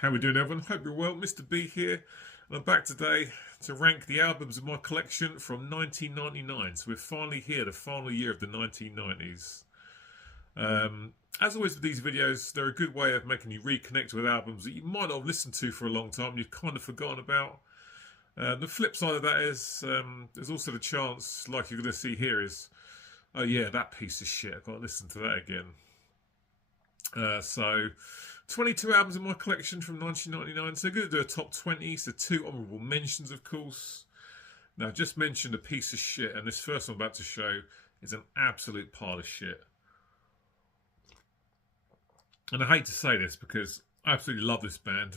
How we doing, everyone? Hope you're well. Mr. B here, and I'm back today to rank the albums in my collection from 1999. So we're finally here, the final year of the 1990s. As always with these videos, they're a good way of making you reconnect with albums that you might not have listened to for a long time, you've kind of forgotten about. The flip side of that is there's also the chance, like you're going to see here, is, oh yeah, that piece of shit, I've got to listen to that again. So 22 albums in my collection from 1999. So I'm going to do a top 20. So 2 honourable mentions, of course. Now, I've just mentioned a piece of shit, and this first one I'm about to show is an absolute pile of shit. And I hate to say this because I absolutely love this band.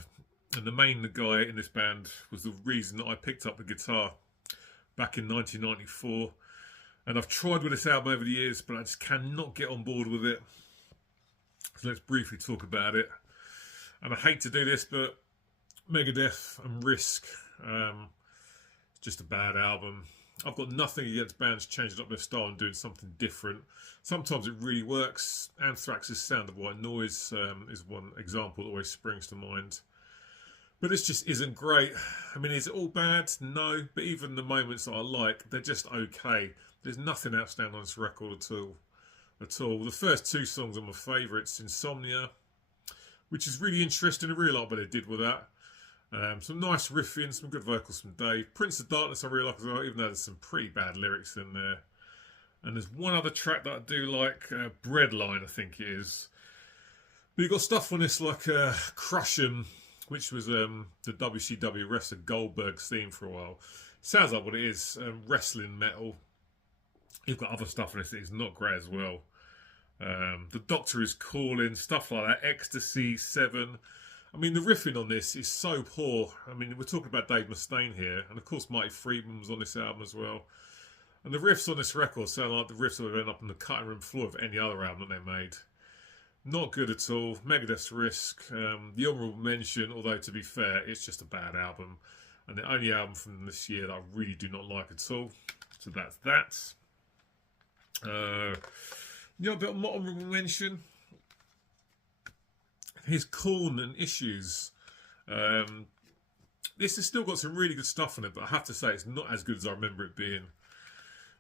And the main guy in this band was the reason that I picked up the guitar back in 1994. And I've tried with this album over the years, but I just cannot get on board with it. So let's briefly talk about it. And I hate to do this, but Megadeth and Risk, it's just a bad album. I've got nothing against bands changing up their style and doing something different. Sometimes it really works. Anthrax's Sound of White Noise is one example that always springs to mind. But this just isn't great. I mean, is it all bad? No. But even the moments that I like, they're just okay. There's nothing outstanding on this record at all. The first 2 songs are my favourites. Insomnia, which is really interesting. I really like what they did with that. Some nice riffing, some good vocals from Dave. Prince of Darkness I really like as well, even though there's some pretty bad lyrics in there. And there's one other track that I do like, Breadline I think it is. But you've got stuff on this like Crush 'Em, which was the WCW wrestler Goldberg's theme for a while. Sounds like what it is, wrestling metal. You've got other stuff on this that is not great as well. The Doctor is Calling, stuff like that. Ecstasy 7. I mean, the riffing on this is so poor. I mean, we're talking about Dave Mustaine here, and of course, Marty Friedman was on this album as well. And the riffs on this record sound like the riffs that would end up on the cutting room floor of any other album that they made. Not good at all. Megadeth's Risk, the honourable mention, although to be fair, it's just a bad album. And the only album from this year that I really do not like at all. So that's that. A bit of honourable mention. His Corn and Issues. This has still got some really good stuff on it, but I have to say it's not as good as I remember it being.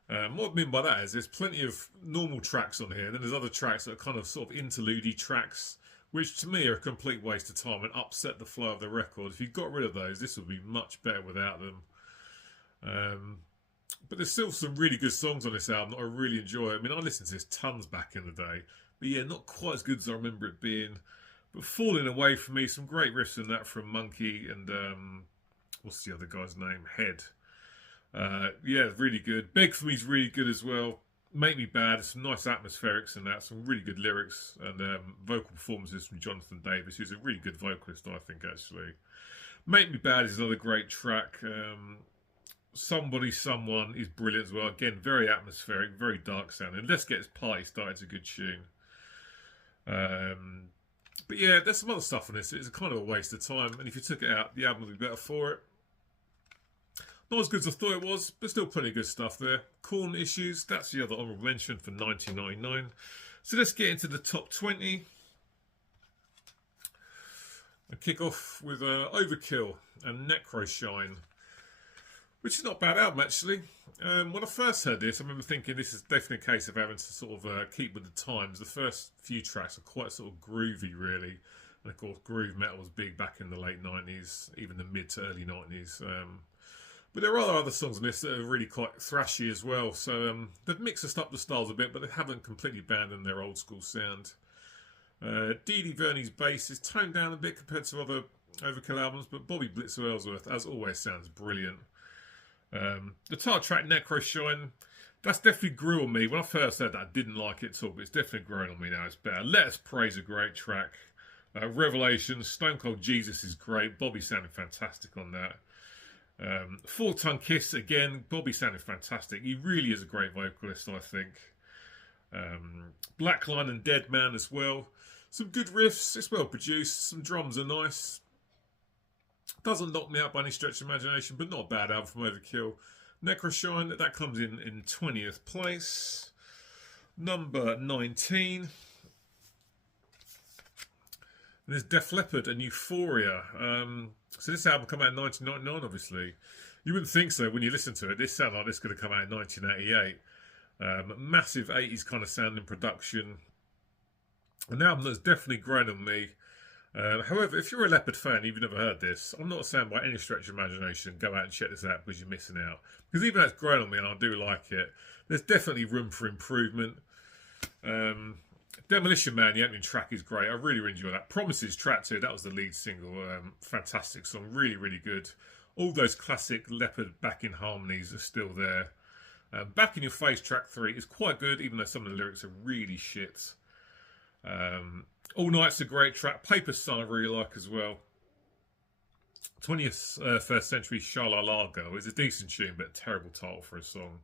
What I mean by that is there's plenty of normal tracks on here, and then there's other tracks that are kind of sort of interlude tracks, which to me are a complete waste of time and upset the flow of the record. If you got rid of those, this would be much better without them. But there's still some really good songs on this album that I really enjoy. I mean, I listened to this tons back in the day. But yeah, not quite as good as I remember it being. But Falling Away for me, some great riffs in that from Monkey and, what's the other guy's name? Head. Yeah, really good. Beg For Me is really good as well. Make Me Bad, some nice atmospherics in that. Some really good lyrics and vocal performances from Jonathan Davis, who's a really good vocalist, I think, actually. Make Me Bad is another great track. Somebody, Someone is brilliant as well. Again, very atmospheric, very dark sounding. Let's Get This Party Started, it's a good tune. But yeah, there's some other stuff on this. It's kind of a waste of time. And if you took it out, the album would be better for it. Not as good as I thought it was, but still plenty of good stuff there. Corn Issues, that's the other honourable mention for 1999. So let's get into the top 20. And kick off with Overkill and Necroshine, which is not a bad album, actually. When I first heard this, I remember thinking this is definitely a case of having to sort of keep with the times. The first few tracks are quite sort of groovy, really. And of course, groove metal was big back in the late 90s, even the mid to early 90s. But there are other songs on this that are really quite thrashy as well. So they've mixed up the styles a bit, but they haven't completely abandoned their old school sound. Dee Dee Verney's bass is toned down a bit compared to other Overkill albums, but Bobby Blitzer Ellsworth, as always, sounds brilliant. The title track Necroshine, that's definitely grew on me. When I first heard that, I didn't like it at all, but it's definitely grown on me now. It's better. Let Us Praise, a great track. Revelations, Stone Cold Jesus is great. Bobby sounded fantastic on that. Four Tongue Kiss, again, Bobby sounded fantastic. He really is a great vocalist, I think. Blackline and Dead Man as well. Some good riffs, it's well produced, some drums are nice. Doesn't knock me out by any stretch of imagination, but not a bad album from Overkill. Necroshine, that comes in 20th place. Number 19. And there's Def Leppard and Euphoria. So this album came out in 1999, obviously. You wouldn't think so when you listen to it. This sounds like this could have come out in 1988. Massive 80s kind of sound in production. An album that's definitely grown on me. However, if you're a Leopard fan, you've never heard this, I'm not saying by any stretch of imagination go out and check this out because you're missing out. Because even though it's grown on me and I do like it, there's definitely room for improvement. Demolition Man, the opening track is great. I really, really enjoy that. Promises track 2, that was the lead single. Fantastic song, really, really good. All those classic Leopard backing harmonies are still there. Back in Your Face track 3 is quite good, even though some of the lyrics are really shit. All Night's a great track. Paper Sun I really like as well. 20th First Century Sha La La Girl is a decent tune, but a terrible title for a song.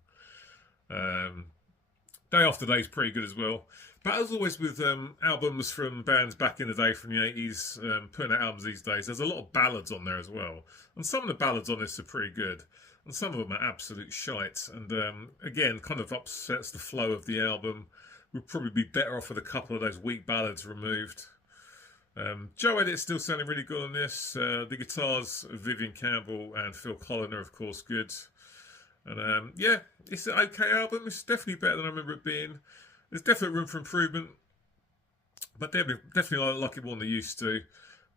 Day After Day is pretty good as well. But as always with albums from bands back in the day from the 80s, putting out albums these days, there's a lot of ballads on there as well. And some of the ballads on this are pretty good. And some of them are absolute shite. And again, kind of upsets the flow of the album. We'd probably be better off with a couple of those weak ballads removed. Joe Edit's still sounding really good on this. The guitars of Vivian Campbell and Phil Collin are of course good. And yeah, it's an okay album. It's definitely better than I remember it being. There's definitely room for improvement, but definitely like it more than they used to.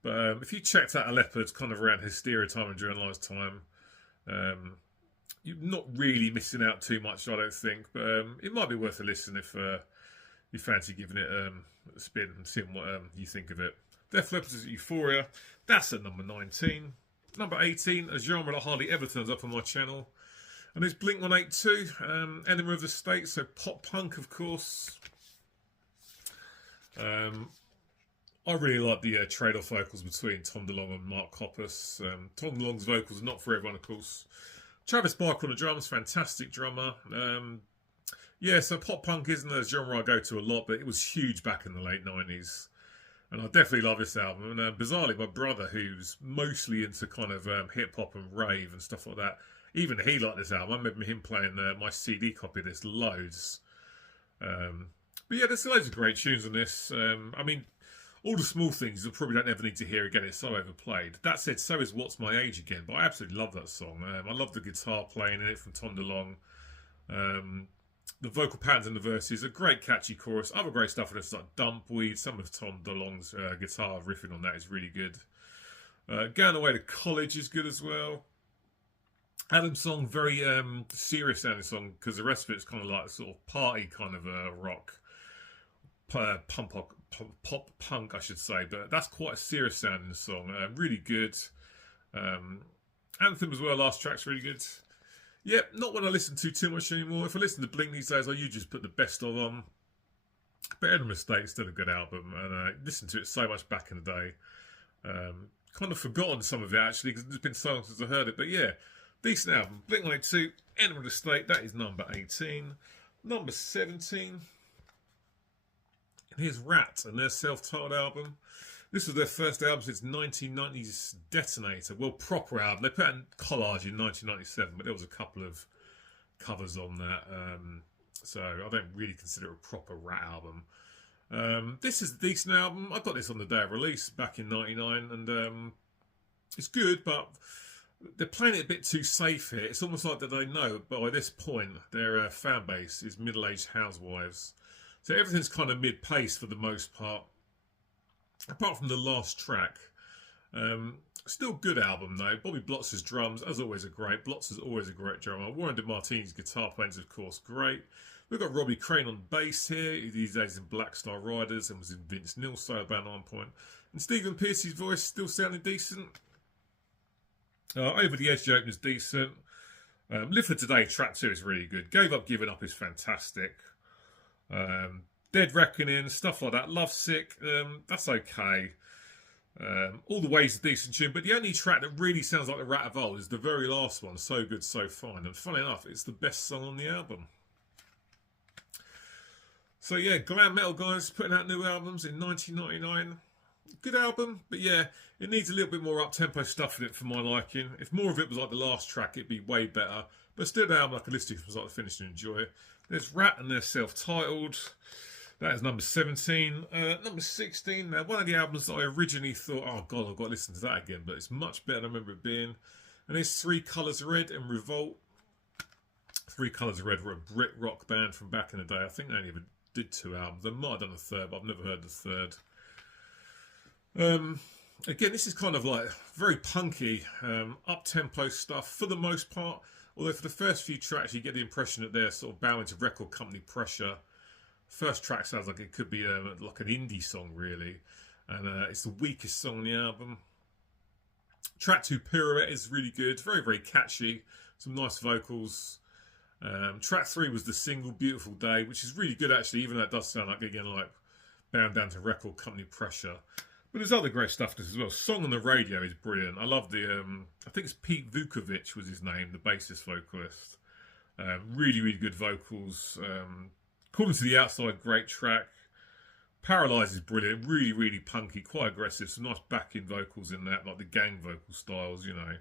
But if you checked out a Leopard kind of around Hysteria time and during Life's time, you're not really missing out too much, I don't think. But it might be worth a listen if you fancy giving it a spin and seeing what you think of it. Def Leppard's Euphoria, that's at number 19. Number 18, a genre that hardly ever turns up on my channel. And it's Blink 182, Enema of the State, so pop punk, of course. I really like the trade-off vocals between Tom DeLonge and Mark Hoppus. Tom DeLonge's vocals are not for everyone, of course. Travis Barker on the drums, fantastic drummer. Yeah, so pop punk isn't a genre I go to a lot, but it was huge back in the late 90s. And I definitely love this album. And bizarrely, my brother, who's mostly into kind of hip-hop and rave and stuff like that, even he liked this album. I remember him playing my CD copy of this loads. But yeah, there's loads of great tunes on this. I mean, all the small things you probably don't ever need to hear again. It's so overplayed. That said, so is What's My Age Again. But I absolutely love that song. I love the guitar playing in it from Tom DeLonge. The vocal patterns in the verses, a great catchy chorus. Other great stuff in this, like Dumpweed. Some of Tom DeLonge's guitar riffing on that is really good. Going Away to College is good as well. Adam's song, very serious sounding song, because the rest of it's kind of like sort of party kind of rock, pop punk, I should say. But that's quite a serious sounding song. Really good. Anthem as well. Last track's really good. Yep, not one I listen to too much anymore. If I listen to Blink these days, I usually just put the best of them. But Enema of the State is still a good album, and I listened to it so much back in the day. Kind of forgotten some of it actually, because there's been so long since I heard it. But yeah. Decent album. Blink 182, Enema of the State, that is number 18. Number 17. And here's Rat and their self-titled album. This was their first album since 1990's Detonator. Well, proper album. They put out Collage in 1997, but there was a couple of covers on that. So I don't really consider it a proper Rat album. This is a decent album. I got this on the day of release back in 99, and it's good, but they're playing it a bit too safe here. It's almost like that they know by this point their fan base is middle-aged housewives. So everything's kind of mid-pace for the most part. Apart from the last track. Still good album though. Bobby Blotz's drums, as always, are great. Blotz is always a great drummer. Warren DeMartini's guitar playing is of course great. We've got Robbie Crane on bass here. These days in Black Star Riders and was in Vince Neil's solo band at one point. And Stephen Pearce's voice still sounding decent. Over the Edge, the opener's decent. Live for Today, track 2 is really good. Gave Up Giving Up is fantastic. Dead Reckoning, stuff like that. Lovesick, that's okay. All the Way's a decent tune, but the only track that really sounds like the Rat of Old is the very last one, So Good, So Fine. And funny enough, it's the best song on the album. So yeah, glam metal guys putting out new albums in 1999. Good album, but yeah, it needs a little bit more up-tempo stuff in it for my liking. If more of it was like the last track, it'd be way better. But still an album I could listen to from start to finish and enjoy it. There's Rat and they're self-titled. That is number 17. Number 16, now one of the albums that I originally thought, oh God, I've got to listen to that again, but it's much better than I remember it being. And it's Three Colours Red and Revolt. Three Colours Red were a Brit rock band from back in the day. I think they only ever did 2 albums. They might have done a third, but I've never heard the third. Again, this is kind of like very punky, up-tempo stuff for the most part. Although for the first few tracks, you get the impression that they're sort of bowing to record company pressure. First track sounds like it could be like an indie song, really. And it's the weakest song on the album. Track 2, Pirouette, is really good. Very, very catchy. Some nice vocals. Track 3 was the single, Beautiful Day, which is really good, actually, even though it does sound like, again, like bound down to record company pressure. But there's other great stuff as well. Song on the Radio is brilliant. I love the, I think it's Pete Vukovic was his name, the bassist vocalist. Really, really good vocals. According to the Outside, great track. Paralyze is brilliant. Really, really punky, quite aggressive. Some nice backing vocals in that, like the gang vocal styles, you know.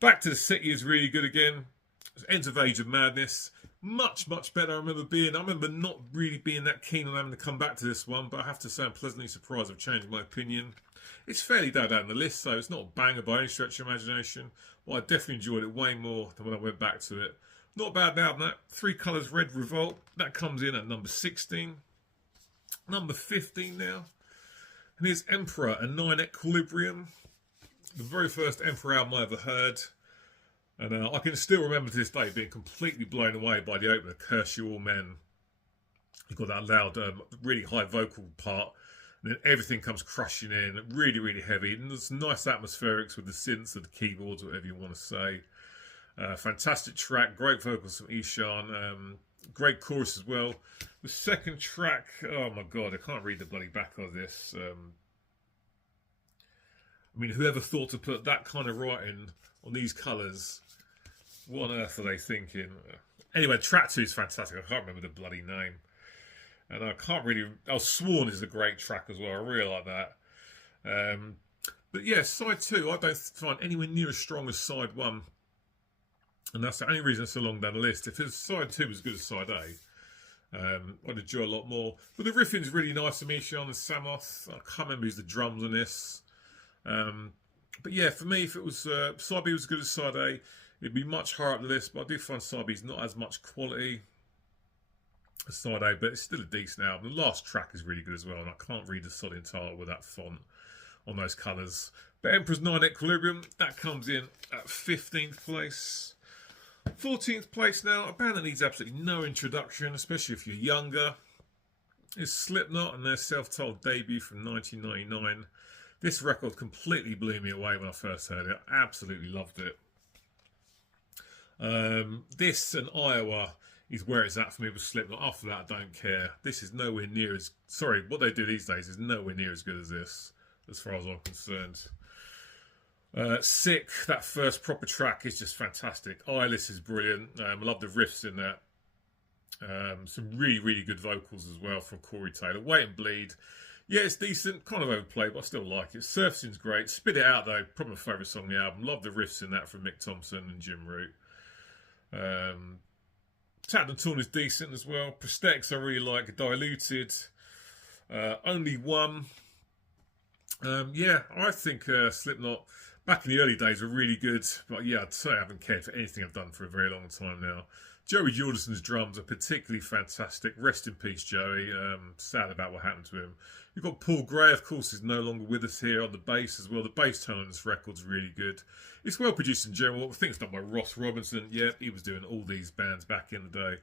Back to the City is really good again. Ends of Age of Madness. Much, much better. I remember not really being that keen on having to come back to this one, but I have to say I'm pleasantly surprised I've changed my opinion. It's fairly down the list, so it's not a banger by any stretch of imagination. Well, I definitely enjoyed it way more than when I went back to it. Not bad album, that. Three Colours Red, Revolt. That comes in at number 16. Number 15 now. And here's Emperor and Nine Equilibrium. The very first Emperor album I ever heard. And I can still remember to this day being completely blown away by the opener, Curse You All Men. You've got that loud, really high vocal part. And then everything comes crushing in. Really, really heavy. And there's nice atmospherics with the synths and the keyboards, whatever you want to say. Fantastic track. Great vocals from Ishan. Great chorus as well. The second track, oh my God, I can't read the bloody back of this. I mean, whoever thought to put that kind of writing on these colours? What on earth are they thinking? Anyway, track 2 is fantastic. I can't remember the bloody name. And I can't really... Oh, Sworn is a great track as well. I really like that. But yeah, side 2, I don't find anywhere near as strong as side 1. And that's the only reason it's so long down the list. If side 2 was as good as side A, I'd enjoy a lot more. But the riffing's really nice. Mishan and Samoth. I can't remember who's the drums on this. But yeah, for me, if it was side B was as good as side A, it'd be much higher up the list. But I do find side B's not as much quality as side A, but it's still a decent album. The last track is really good as well, and I can't read the solid title with that font on those colours. But Emperor's Nine Equilibrium, that comes in at 15th place. 14th place now, a band that needs absolutely no introduction, especially if you're younger, is Slipknot and their self-titled debut from 1999. This record completely blew me away when I first heard it. I absolutely loved it. This and Iowa is where it's at for me with Slipknot. After that, I don't care. This is nowhere near as... Sorry, what they do these days is nowhere near as good as this, as far as I'm concerned. Sick, that first proper track is just fantastic. Eyeless is brilliant. I love the riffs in that. Some really, really good vocals as well from Corey Taylor. Wait and Bleed. Yeah, it's decent. Kind of overplayed, but I still like it. Surfacing's great. Spit It Out, though. Probably my favourite song on the album. Love the riffs in that from Mick Thompson and Jim Root. Tattered and Torn is decent as well. Prosthetics I really like. Diluted. Only One. Yeah, I think Slipknot... Back in the early days were really good, but yeah, I'd say I haven't cared for anything I've done for a very long time now. Joey Jordison's drums are particularly fantastic. Rest in peace, Joey. Sad about what happened to him. You've got Paul Gray, of course, is no longer with us here on the bass as well. The bass tone on this record's really good. It's well produced in general. I think it's done by Ross Robinson. Yeah, he was doing all these bands back in the day.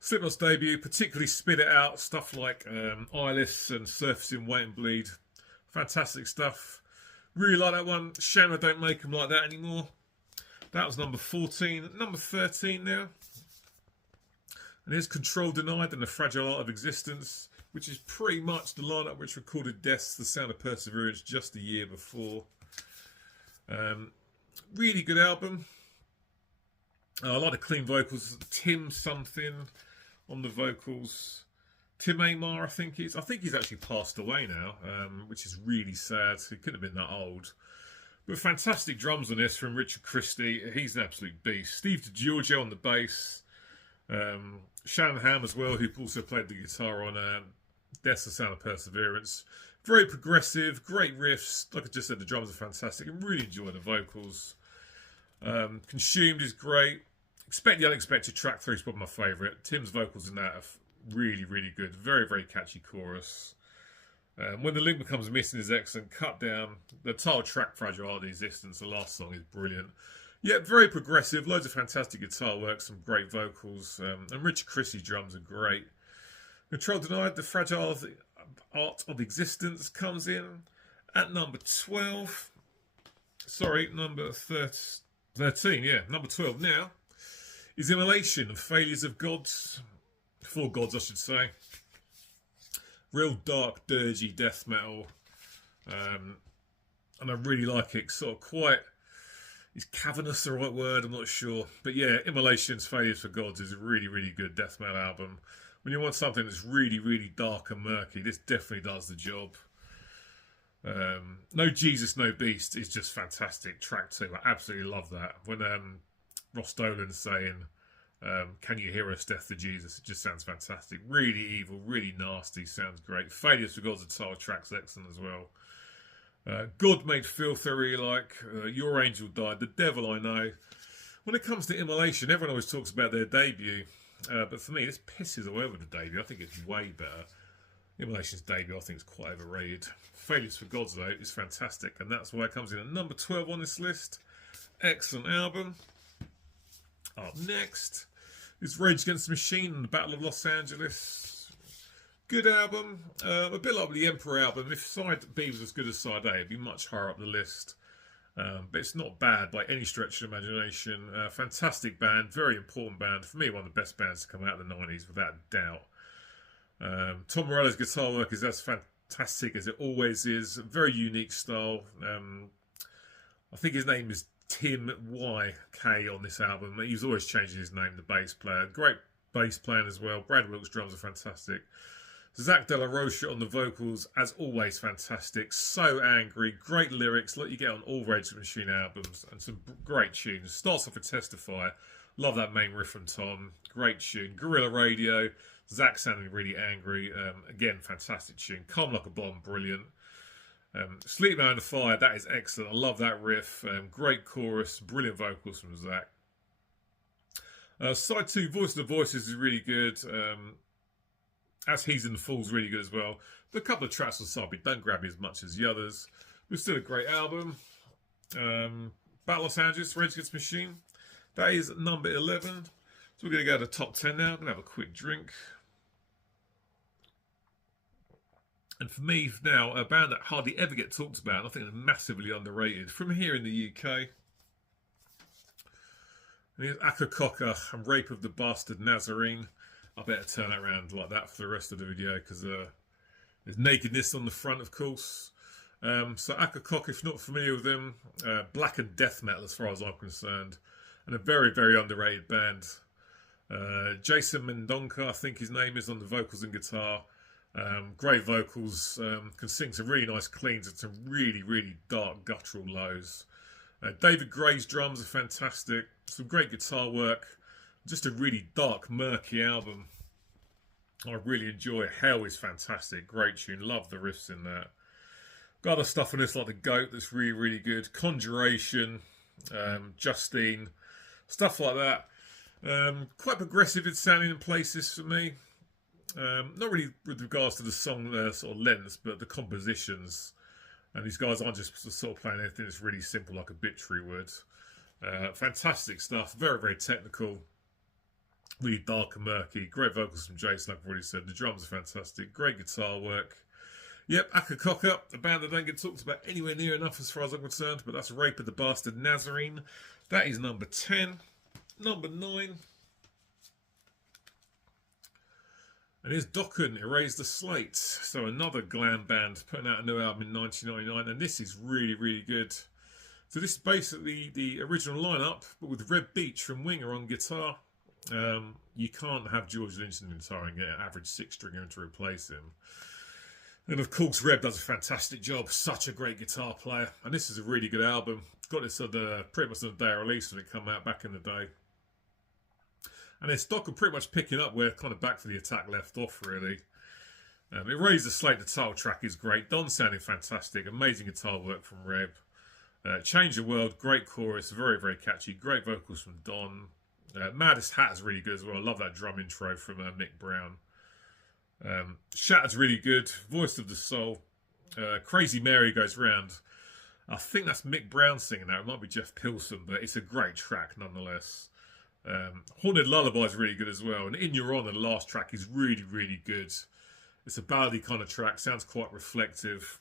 Slipknot's debut, particularly Spit It Out, stuff like Eyeless and Surfacing, Wait and Bleed. Fantastic stuff. Really like that one. Shame I don't make them like that anymore. That was number 14. Number 13 now. And here's Control Denied and The Fragile Art of Existence, which is pretty much the lineup which recorded Death's The Sound of Perseverance just a year before. Really good album. I like the clean vocals. Tim something on the vocals. Tim Amar, I think he's actually passed away now, which is really sad. He couldn't have been that old. But fantastic drums on this from Richard Christie. He's an absolute beast. Steve DiGiorgio on the bass. Shanahan as well, who also played the guitar on Death's the Sound of Perseverance. Very progressive, great riffs. Like I just said, the drums are fantastic. I really enjoy the vocals. Consumed is great. Expect the Unexpected track 3 is probably my favourite. Tim's vocals in that are really, really good. Very, very catchy chorus. When the Link Becomes Missing is excellent. Cut Down. The title track, Fragile Heart of the Existence, the last song, is brilliant. Yeah, very progressive. Loads of fantastic guitar work, some great vocals. And Richard Chrissy's drums are great. Control Denied, the Fragile Art of Existence comes in at number 12. Sorry, number 13, yeah. Number 12 now is Immolation and Failures of Gods. For Gods, I should say. Real dark, dirgy death metal. And I really like it. Sort of quite... Is cavernous the right word? I'm not sure. But yeah, Immolation's Failures for Gods is a really, really good death metal album. When you want something that's really, really dark and murky, this definitely does the job. No Jesus, No Beast is just fantastic. Track 2, I absolutely love that. When Ross Dolan's saying, can you hear us, Death to Jesus? It just sounds fantastic. Really evil, really nasty, sounds great. Failures for God's title track's excellent as well. God Made Filth I really like. Your Angel Died. The Devil I Know. When it comes to Immolation, everyone always talks about their debut. But for me, this pisses away with the debut. I think it's way better. Immolation's debut, I think, is quite overrated. Failures for Gods, though, is fantastic. And that's why it comes in at number 12 on this list. Excellent album. Up next is Rage Against the Machine and the Battle of Los Angeles. Good album. A bit like the Emperor album. If side B was as good as side A, it'd be much higher up the list. But it's not bad by any stretch of the imagination. Fantastic band, very important band. For me, one of the best bands to come out of the 90s, without doubt. Tom Morello's guitar work is as fantastic as it always is. Very unique style. I think his name is Tim Y.K. on this album. He's always changing his name, the bass player. Great bass playing as well. Brad Wilkes' drums are fantastic. Zach De La Rocha on the vocals, as always, fantastic. So angry, great lyrics, like you get on all Rage Against the Machine albums, and some great tunes. Starts off with Testify. Love that main riff from Tom. Great tune. Guerrilla Radio. Zach sounding really angry. Again, fantastic tune. Calm Like a Bomb, brilliant. Sleep Man the Fire, that is excellent. I love that riff. Great chorus, brilliant vocals from Zach. Side 2, Voice of the Voices is really good. As He's in the Fool's really good as well. But a couple of tracks on side B don't grab me as much as the others. But still a great album. Battle Los Angeles, Rage Against the Machine. That is number 11. So we're going to go to the top 10 now. I'm going to have a quick drink. And for me now, a band that hardly ever get talked about, I think they're massively underrated, from here in the UK. And here's Aka Cocker and Rape of the Bastard Nazarene. I better turn it around like that for the rest of the video because there's nakedness on the front, of course. So Aka Cocker, if you're not familiar with them, black and death metal as far as I'm concerned. And a very, very underrated band. Jason Mendonca, I think his name is, on the vocals and guitar. Great vocals, can sing some really nice cleans and some really, really dark guttural lows. David Gray's drums are fantastic. Some great guitar work. Just a really dark, murky album. I really enjoy it. Hell is fantastic. Great tune. Love the riffs in that. Got other stuff on this like The Goat that's really, really good. Conjuration, Justine, stuff like that. Quite progressive in sounding in places for me. Not really with regards to the song sort of lengths, but the compositions. And these guys aren't just sort of playing anything that's really simple like Obituary would. Fantastic stuff. Very, very technical. Really dark and murky. Great vocals from Jason, like I've already said. The drums are fantastic. Great guitar work. Yep, Aka Cocker, a band that don't get talked about anywhere near enough as far as I'm concerned, but that's Rape of the Bastard Nazarene. That is number 10. Number 9. And here's Dokken, Erase the Slate. So another glam band putting out a new album in 1999, and this is really, really good. So this is basically the original lineup, but with Reb Beach from Winger on guitar. You can't have George Lynch on guitar and get an average 6-stringer to replace him. And of course, Reb does a fantastic job. Such a great guitar player. And this is a really good album. Got this pretty much on the day of release when it came out back in the day. And then Stock are pretty much picking up where kind of Back for the Attack left off, really. It Raised the Slate, the title track is great. Don sounding fantastic. Amazing guitar work from Reb. Change the World, great chorus, very, very catchy. Great vocals from Don. Maddest Hat is really good as well. I love that drum intro from Mick Brown. Shatter's really good. Voice of the Soul. Crazy Mary goes round. I think that's Mick Brown singing that. It might be Jeff Pilson, but it's a great track nonetheless. Haunted Lullaby is really good as well. And In Your Honor, the last track, is really, really good. It's a ballady kind of track. Sounds quite reflective.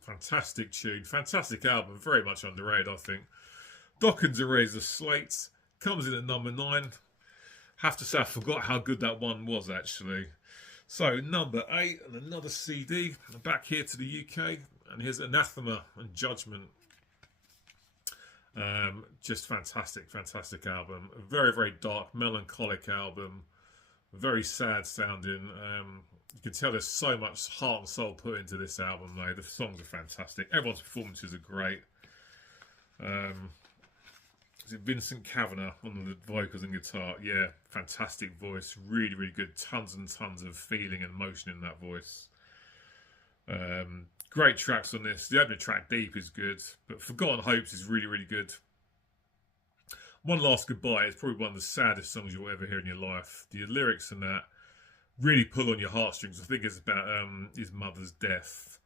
Fantastic tune. Fantastic album. Very much underrated, I think. Dockins Erase the Slate. Comes in at number 9. Have to say I forgot how good that one was, actually. So, number 8, and another CD. Back here to the UK. And here's Anathema and Judgment. Just fantastic, fantastic album. A very, very dark, melancholic album. Very sad sounding. You can tell there's so much heart and soul put into this album, though. The songs are fantastic. Everyone's performances are great. Is it Vincent Kavanagh on the vocals and guitar? Yeah, fantastic voice. Really, really good. Tons and tons of feeling and emotion in that voice. Great tracks on this. The opening track, Deep, is good. But Forgotten Hopes is really, really good. One Last Goodbye is probably one of the saddest songs you'll ever hear in your life. The lyrics in that really pull on your heartstrings. I think it's about his mother's death.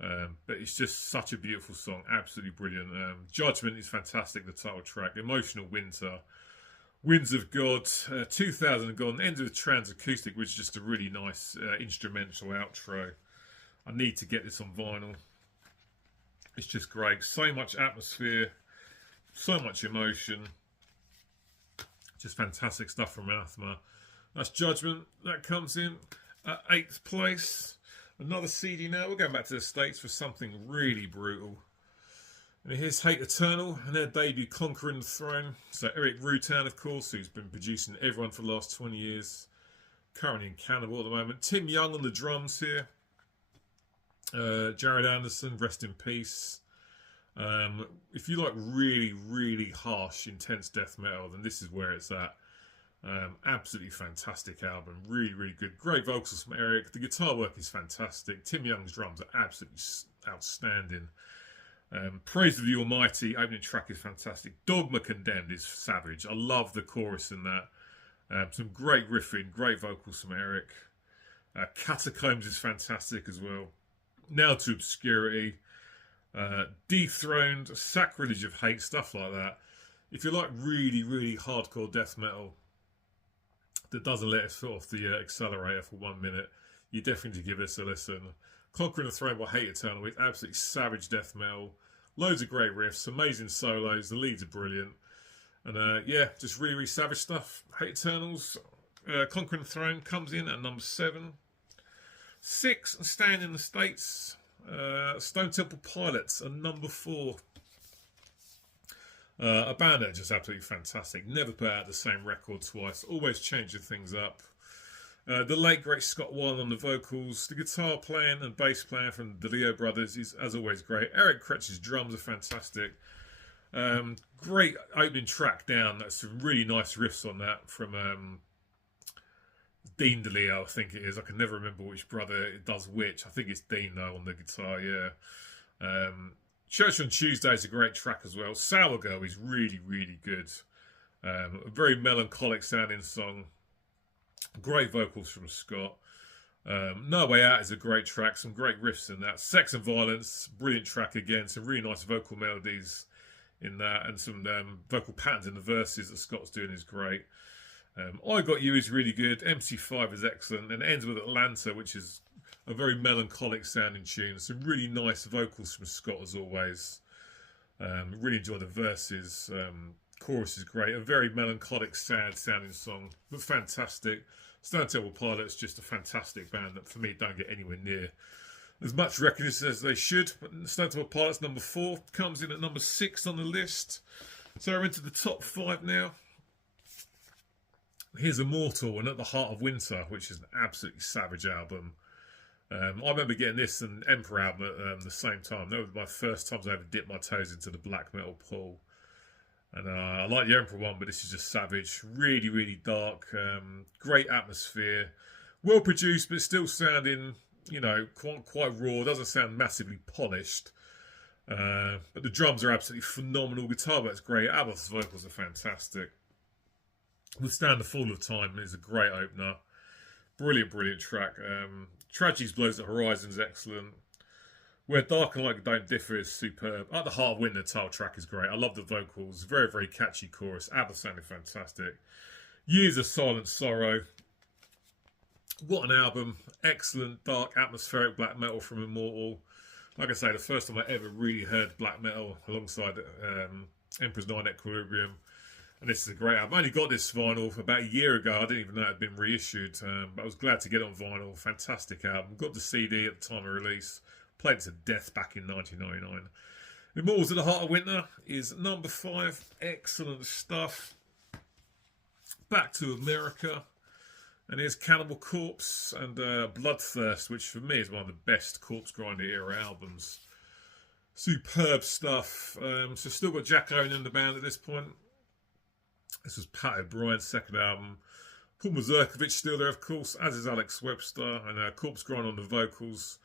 But it's just such a beautiful song. Absolutely brilliant. Judgment is fantastic, the title track. Emotional Winter. Winds of God. 2000 Gone. Ends with Trans Acoustic, which is just a really nice instrumental outro. I need to get this on vinyl. It's just great. So much atmosphere. So much emotion. Just fantastic stuff from Anathema. That's Judgment. That comes in at 8th place. Another CD now. We're going back to the States for something really brutal. And here's Hate Eternal and their debut Conquering the Throne. So Eric Rutan, of course, who's been producing everyone for the last 20 years. Currently in Cannibal at the moment. Tim Young on the drums here. Jared Anderson, rest in peace. If you like really, really harsh, intense death metal, then this is where it's at. Absolutely fantastic album. Really, really good. Great vocals from Eric. The guitar work is fantastic. Tim Young's drums are absolutely outstanding. Praise of the Almighty, opening track is fantastic. Dogma Condemned is savage. I love the chorus in that. Some great riffing, great vocals from Eric. Catacombs is fantastic as well. Now to Obscurity. Dethroned, Sacrilege of Hate, stuff like that. If you like really, really hardcore death metal that doesn't let us foot off the accelerator for 1 minute, you definitely need to give this a listen. Conquering the Throne by Hate Eternal with absolutely savage death metal. Loads of great riffs, amazing solos, the leads are brilliant. And yeah, just really, really savage stuff. Hate Eternals, Conquering the Throne comes in at number 7. 6, staying in the States, Stone Temple Pilots at number 4. A band that are just absolutely fantastic. Never put out the same record twice. Always changing things up. The late great Scott Weiland on the vocals. The guitar playing and bass playing from the Leo brothers is, as always, great. Eric Kretsch's drums are fantastic. Great opening track down. That's some really nice riffs on that from Dean DeLeo, I think it is. I can never remember which brother does which. I think it's Dean, though, on the guitar, yeah. Church on Tuesday is a great track as well. Sour Girl is really, really good. A very melancholic sounding song. Great vocals from Scott. No Way Out is a great track. Some great riffs in that. Sex and Violence, brilliant track again. Some really nice vocal melodies in that. And some vocal patterns in the verses that Scott's doing is great. I Got You is really good. MC5 is excellent. And it ends with Atlanta, which is a very melancholic sounding tune. Some really nice vocals from Scott as always. Really enjoy the verses. Chorus is great. A very melancholic, sad sounding song, but fantastic. Stone Temple Pilots, just a fantastic band that for me don't get anywhere near as much recognition as they should. But Stone Temple Pilots number 4 comes in at number 6 on the list. So we're into the top 5 now. Here's Immortal and At the Heart of Winter, which is an absolutely savage album. I remember getting this and Emperor album at the same time. That was my first times I ever dipped my toes into the black metal pool. And I like the Emperor one, but this is just savage. Really, really dark. Great atmosphere. Well produced, but still sounding, quite raw. Doesn't sound massively polished. But the drums are absolutely phenomenal. Guitar works great. Abbott's vocals are fantastic. Withstand the Fall of Time is a great opener. Brilliant, brilliant track. Tragedies Blows the Horizon is excellent. Where Dark and Light Don't Differ is superb. At the Heart of Winter title track is great. I love the vocals. Very, very catchy chorus. Abba sounded fantastic. Years of Silent Sorrow. What an album. Excellent, dark, atmospheric black metal from Immortal. Like I say, the first time I ever really heard black metal alongside Emperor's Nine Equilibrium. And this is a great album. I only got this vinyl about a year ago. I didn't even know it had been reissued. But I was glad to get it on vinyl. Fantastic album. Got the CD at the time of release. Played it to death back in 1999. Immortals at the Heart of Winter is number 5. Excellent stuff. Back to America. And here's Cannibal Corpse and Bloodthirst, which for me is one of the best Corpse Grinder era albums. Superb stuff. So still got Jack Owen in the band at this point. This was Pat O'Brien's second album. Paul Mazurkovic still there, of course, as is Alex Webster, and Corpse Grind on the vocals.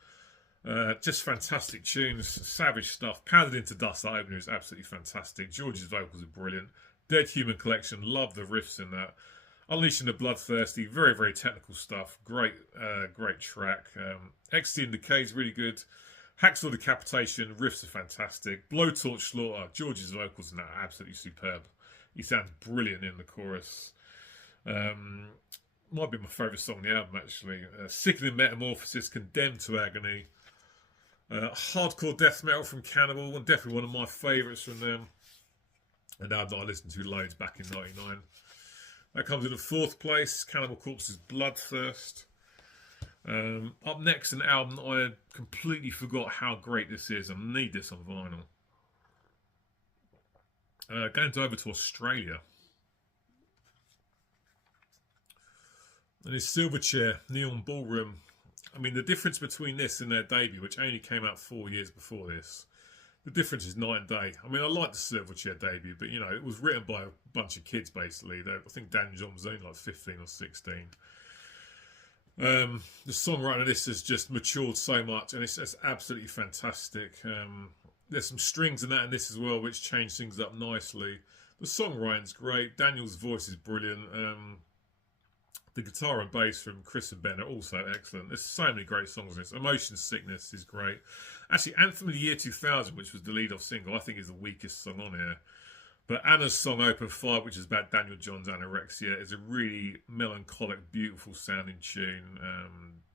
Just fantastic tunes, savage stuff. Pounded Into Dust, that opener is absolutely fantastic. George's vocals are brilliant. Dead Human Collection, love the riffs in that. Unleashing the Bloodthirsty, very, very technical stuff. Great, great track. Ecstasy and Decay is really good. Hacksaw Decapitation, riffs are fantastic. Blowtorch Slaughter, George's vocals in that are absolutely superb. He sounds brilliant in the chorus. Might be my favourite song on the album, actually. Sickening Metamorphosis, Condemned to Agony. Hardcore death metal from Cannibal, and definitely one of my favourites from them. An album that I listened to loads back in '99. That comes in the 4th place. Cannibal Corpse's Bloodthirst. Up next, an album I completely forgot how great this is. I need this on vinyl. Going over to Australia. And it's Silverchair, Neon Ballroom. I mean, the difference between this and their debut, which only came out 4 years before this, the difference is night and day. I mean, I like the Silverchair debut, but, it was written by a bunch of kids, basically. I think Daniel John was only like 15 or 16. The songwriting of this has just matured so much, and it's absolutely fantastic. There's some strings in that and this as well, which change things up nicely. The songwriting's great. Daniel's voice is brilliant. The guitar and bass from Chris and Ben are also excellent. There's so many great songs in this. Emotion Sickness is great. Actually, Anthem of the Year 2000, which was the lead-off single, I think is the weakest song on here. But Anna's song Open Fire, which is about Daniel John's anorexia, is a really melancholic, beautiful sounding tune.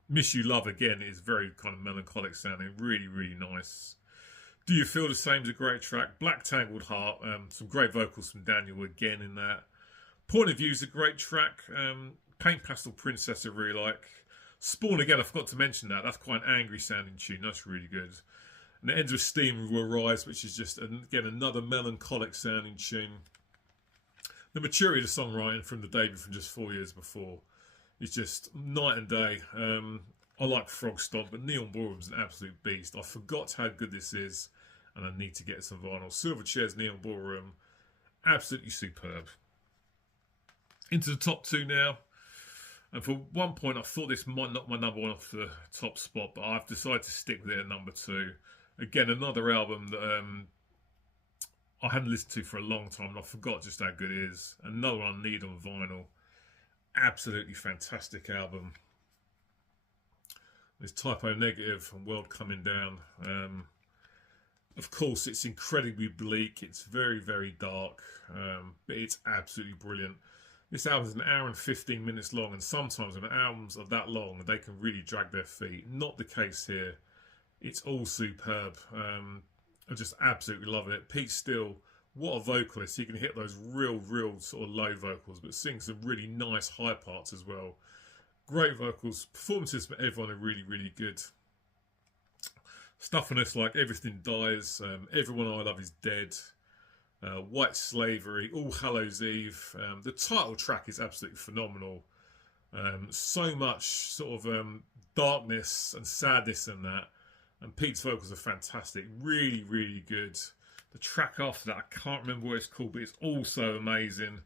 Miss You Love Again is very kind of melancholic sounding. Really, really nice. Do You Feel the Same is a great track. Black Tangled Heart, some great vocals from Daniel again in that. Point of View is a great track. Paint Pastel Princess I really like. Spawn again, I forgot to mention that. That's quite an angry sounding tune. That's really good. And it ends with Steam Will Rise, which is just, again, another melancholic sounding tune. The maturity of the songwriting from the debut from just 4 years before is just night and day. I like Frog Stomp, but Neon Ballroom's an absolute beast. I forgot how good this is, and I need to get some vinyl. Silverchair's Neon Ballroom, absolutely superb. Into the top 2 now. And for one point, I thought this might knock my number 1 off the top spot, but I've decided to stick with it at number 2. Again, another album that I hadn't listened to for a long time, and I forgot just how good it is. Another one I need on vinyl. Absolutely fantastic album. There's Typo Negative and World Coming Down. Of course, it's incredibly bleak. It's very, very dark, but it's absolutely brilliant. This album is an hour and 15 minutes long, and sometimes when albums are that long, they can really drag their feet. Not the case here. It's all superb. I just absolutely love it. Pete Steele, what a vocalist. He can hit those real sort of low vocals, but sing some really nice high parts as well. Great vocals. Performances from everyone are really, really good. Stuff on this like Everything Dies, Everyone I Love Is Dead, White Slavery, All Hallows Eve. The title track is absolutely phenomenal. So much sort of darkness and sadness in that. And Pete's vocals are fantastic. Really, really good. The track after that, I can't remember what it's called, but it's also amazing.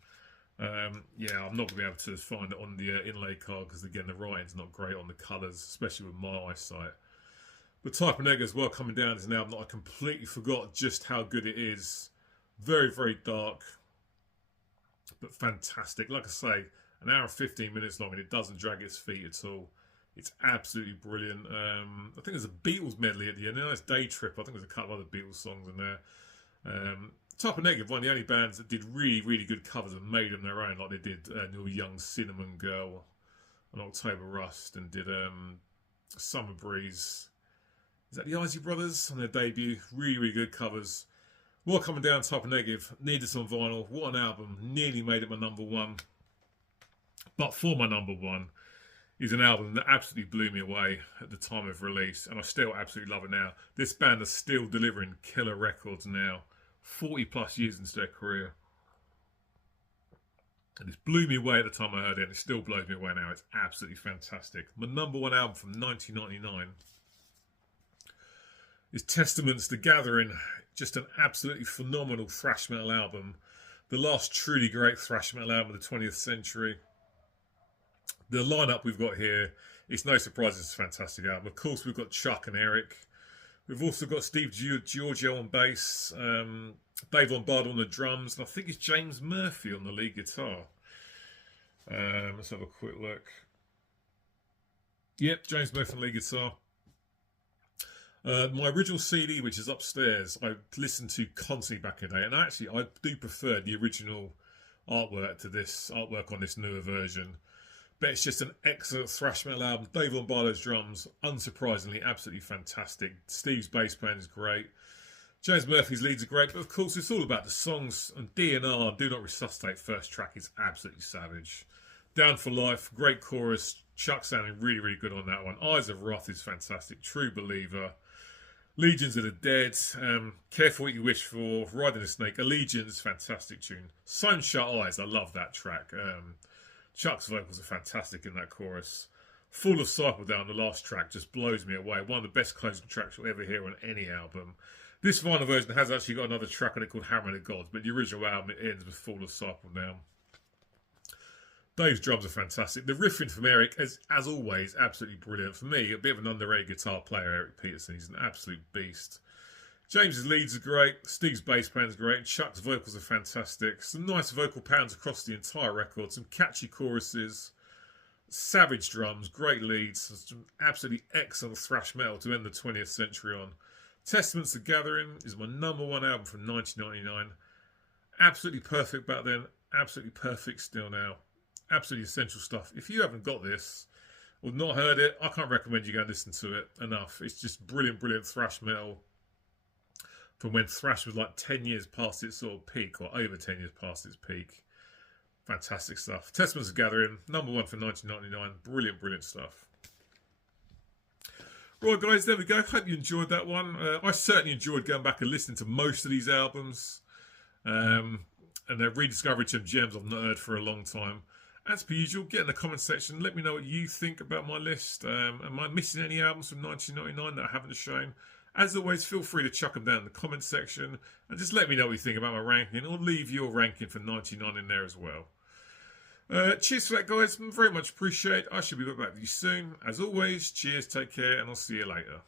Yeah, I'm not going to be able to find it on the inlay card because, again, the writing's not great on the colours, especially with my eyesight. But Type of Neg as well coming down is an album that I completely forgot just how good it is. Very, very dark, but fantastic. Like I say, an hour and 15 minutes long, and it doesn't drag its feet at all. It's absolutely brilliant. I think there's a Beatles medley at the end. There's Day Trip. I think there's a couple of other Beatles songs in there. Type of Negative, one of the only bands that did really, really good covers and made them their own, like they did Neil Young's Cinnamon Girl and October Rust, and did Summer Breeze. Is that the Isley Brothers on their debut? Really, really good covers. Well, coming down, Type of Negative, need this on vinyl. What an album. Nearly made it my number one. But for my number one is an album that absolutely blew me away at the time of release, and I still absolutely love it now. This band is still delivering killer records now, 40 plus years into their career. And it blew me away at the time I heard it, and it still blows me away now. It's absolutely fantastic. My number one album from 1999 is Testament's The Gathering. Just an absolutely phenomenal thrash metal album. The last truly great thrash metal album of the 20th century. The lineup we've got here, it's no surprise it's a fantastic album. Of course, we've got Chuck and Eric. We've also got Steve Giorgio on bass, Dave Lombardo on the drums, and I think it's James Murphy on the lead guitar. Let's have a quick look. Yep, James Murphy on the lead guitar. My original CD, which is upstairs, I listened to constantly back in the day, and actually I do prefer the original artwork to this artwork on this newer version. But it's just an excellent thrash metal album. Dave Lombardo's drums, unsurprisingly, absolutely fantastic. Steve's bass playing is great. James Murphy's leads are great, but of course it's all about the songs. And DNR, Do Not Resuscitate, first track, is absolutely savage. Down for Life, great chorus. Chuck sounding really, really good on that one. Eyes of Wrath is fantastic. True Believer. Legions of the Dead, Careful What You Wish For, Riding a Snake, Allegiance, fantastic tune. Sewn Shut Eyes, I love that track. Chuck's vocals are fantastic in that chorus. Full of Cycle Down, the last track, just blows me away. One of the best closing tracks you'll ever hear on any album. This vinyl version has actually got another track on it called Hammer of the Gods, but the original album, it ends with Full of Cycle Down. Dave's drums are fantastic. The riffing from Eric is, as always, absolutely brilliant. For me, a bit of an underrated guitar player, Eric Peterson. He's an absolute beast. James's leads are great. Steve's bass playing is great. Chuck's vocals are fantastic. Some nice vocal patterns across the entire record. Some catchy choruses. Savage drums. Great leads. Some absolutely excellent thrash metal to end the 20th century on. Testament's The Gathering is my number one album from 1999. Absolutely perfect back then. Absolutely perfect still now. Absolutely essential stuff. If you haven't got this or not heard it, I can't recommend you go and listen to it enough. It's just brilliant, brilliant thrash metal from when thrash was like 10 years past its sort of peak, or over 10 years past its peak. Fantastic stuff. Testament's The Gathering, number one for 1999. Brilliant, brilliant stuff. Right, guys, there we go. Hope you enjoyed that one. I certainly enjoyed going back and listening to most of these albums. And they're rediscovering some gems I've not heard for a long time. As per usual, get in the comment section. Let me know what you think about my list. Am I missing any albums from 1999 that I haven't shown? As always, feel free to chuck them down in the comment section. And just let me know what you think about my ranking. Or leave your ranking for 99 in there as well. Cheers for that, guys. Very much appreciate it. I should be back with you soon. As always, cheers, take care, and I'll see you later.